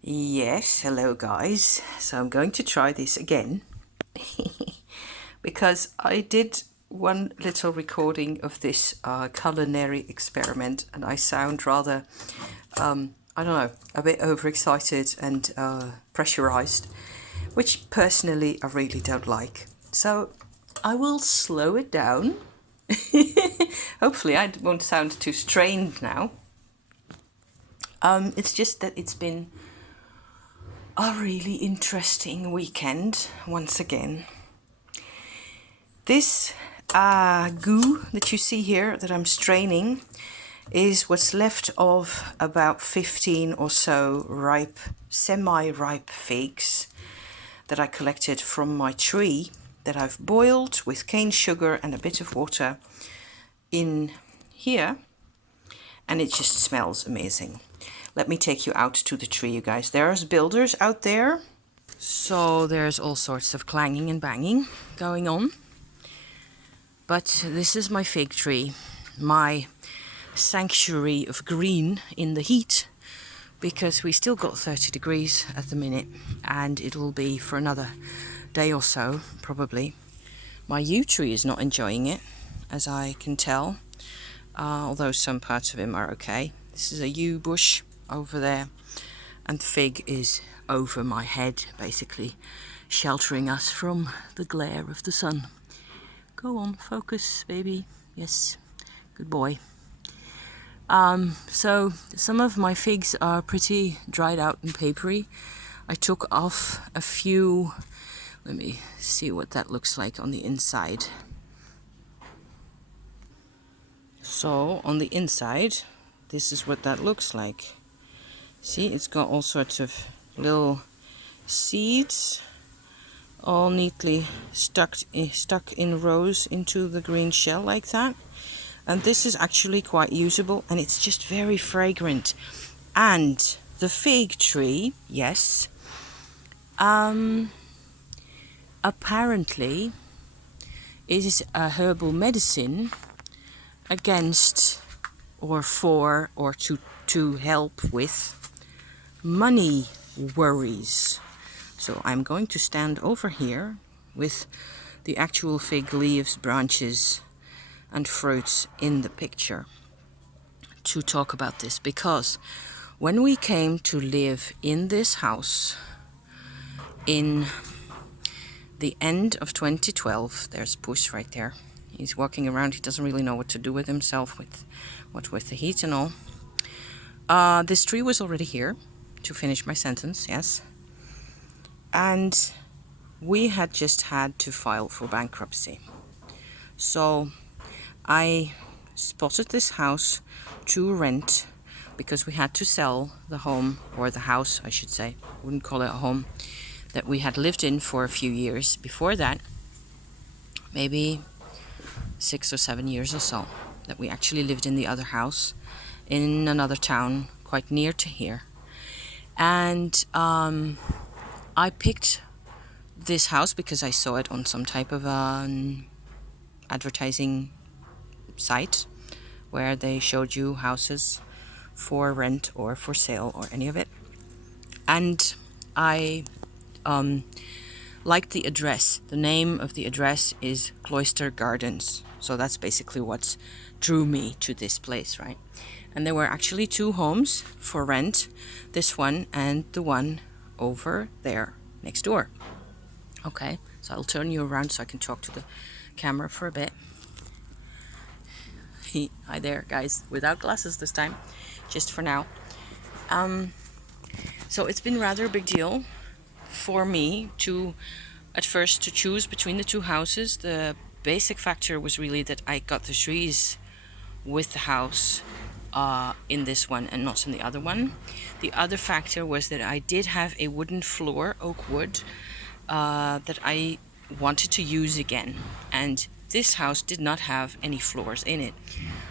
Yes, hello guys. So I'm going to try this again because I did one little recording of this culinary experiment and I sound rather, I don't know, a bit overexcited and pressurized, which personally I really don't like. So I will slow it down. Hopefully I won't sound too strained now. It's just that it's been a really interesting weekend once again. This goo that you see here that I'm straining is what's left of about 15 or so ripe, semi-ripe figs that I collected from my tree that I've boiled with cane sugar and a bit of water in here, and it just smells amazing. Let me take you out to the tree, you guys. There's builders out there. So there's all sorts of clanging and banging going on. But this is my fig tree, my sanctuary of green in the heat, because we still got 30 degrees at the minute, and it will be for another day or so, probably. My yew tree is not enjoying it, as I can tell, although some parts of him are okay. This is a yew bush over there, and the fig is over my head, basically sheltering us from the glare of the sun. Go on, focus, baby. Yes, good boy. So some of my figs are pretty dried out and papery. I took off a few. Let me see what that looks like on the inside. So on the inside, this is what that looks like. See, it's got all sorts of little seeds, all neatly stuck in rows into the green shell like that. And this is actually quite usable, and it's just very fragrant. And the fig tree, yes, apparently is a herbal medicine against or for or to help with money worries. So I'm going to stand over here with the actual fig leaves, branches and fruits in the picture to talk about this, because when we came to live in this house in the end of 2012, there's Puss right there. He's walking around. He doesn't really know what to do with himself, with the heat and all. This tree was already here, to finish my sentence, yes. And we had just had to file for bankruptcy. So I spotted this house to rent because we had to sell the home, or the house I should say, wouldn't call it a home, that we had lived in for a few years before that, maybe 6 or 7 years or so, that we actually lived in the other house in another town quite near to here. And I picked this house because I saw it on some type of advertising site where they showed you houses for rent or for sale or any of it. And I liked the address. The name of the address is Cloister Gardens. So that's basically what drew me to this place, right? And there were actually 2 homes for rent, this one and the one over there next door. Okay, so I'll turn you around so I can talk to the camera for a bit. Hi there, guys, without glasses this time, just for now. So it's been rather a big deal for me at first to choose between the 2 houses. The basic factor was really that I got the trees with the house in this one and not in the other one. The other factor was that I did have a wooden floor, oak wood, that I wanted to use again, and this house did not have any floors in it,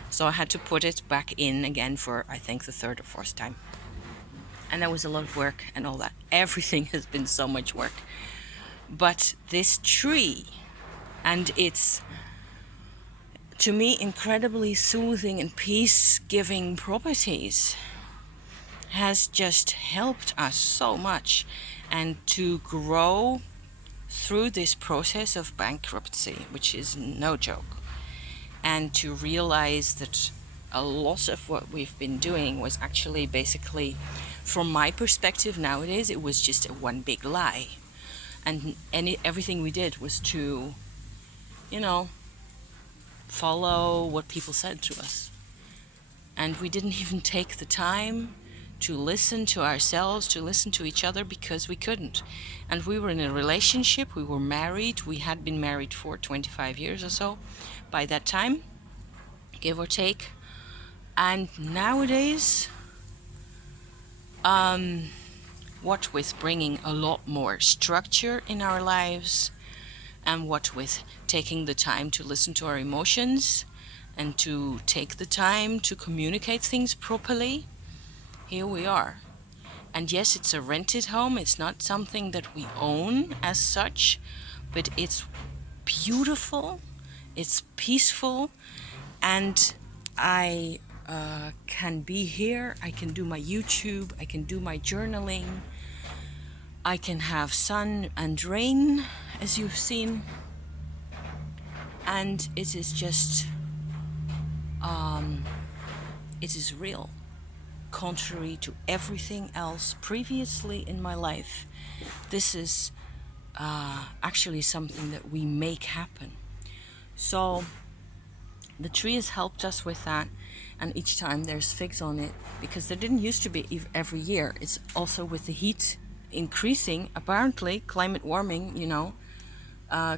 so I had to put it back in again for, I think, the 3rd or 4th time. And that was a lot of work and all that. Everything has been so much work. But this tree and its, to me, incredibly soothing and peace-giving properties has just helped us so much, and to grow through this process of bankruptcy, which is no joke, and to realize that a lot of what we've been doing was actually basically, from my perspective nowadays, it was just a one big lie. And everything we did was to, you know, follow what people said to us. And we didn't even take the time to listen to ourselves, to listen to each other, because we couldn't. And we were in a relationship, we were married, we had been married for 25 years or so by that time, give or take. And nowadays, what with bringing a lot more structure in our lives, and what with taking the time to listen to our emotions and to take the time to communicate things properly, here we are. And yes, it's a rented home, it's not something that we own as such, but it's beautiful, it's peaceful, and I can be here, I can do my YouTube, I can do my journaling, I can have sun and rain, as you've seen, and it is just, it is real, contrary to everything else previously in my life. This is actually something that we make happen. So the tree has helped us with that, and each time there's figs on it, because there didn't used to be every year. It's also with the heat increasing, apparently, climate warming,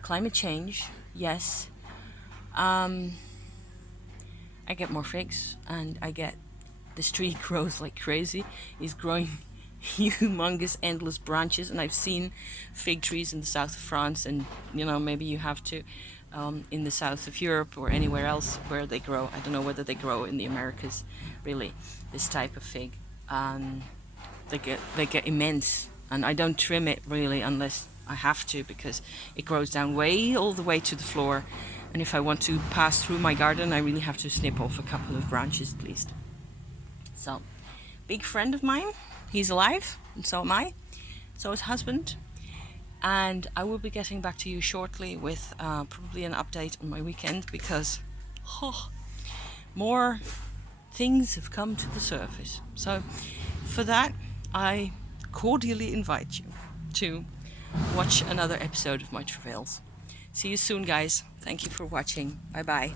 climate change, yes. I get more figs, and this tree grows like crazy. It's growing humongous, endless branches, and I've seen fig trees in the south of France, and maybe you have to in the south of Europe or anywhere else where they grow. I don't know whether they grow in the Americas, really, this type of fig. They get immense, and I don't trim it really unless I have to, because it grows down all the way to the floor, and if I want to pass through my garden, I really have to snip off a couple of branches at least. So, big friend of mine, he's alive, and so am I, so is husband. And I will be getting back to you shortly with probably an update on my weekend, because more things have come to the surface. So for that, I cordially invite you to watch another episode of my travails. See you soon, guys. Thank you for watching. Bye bye.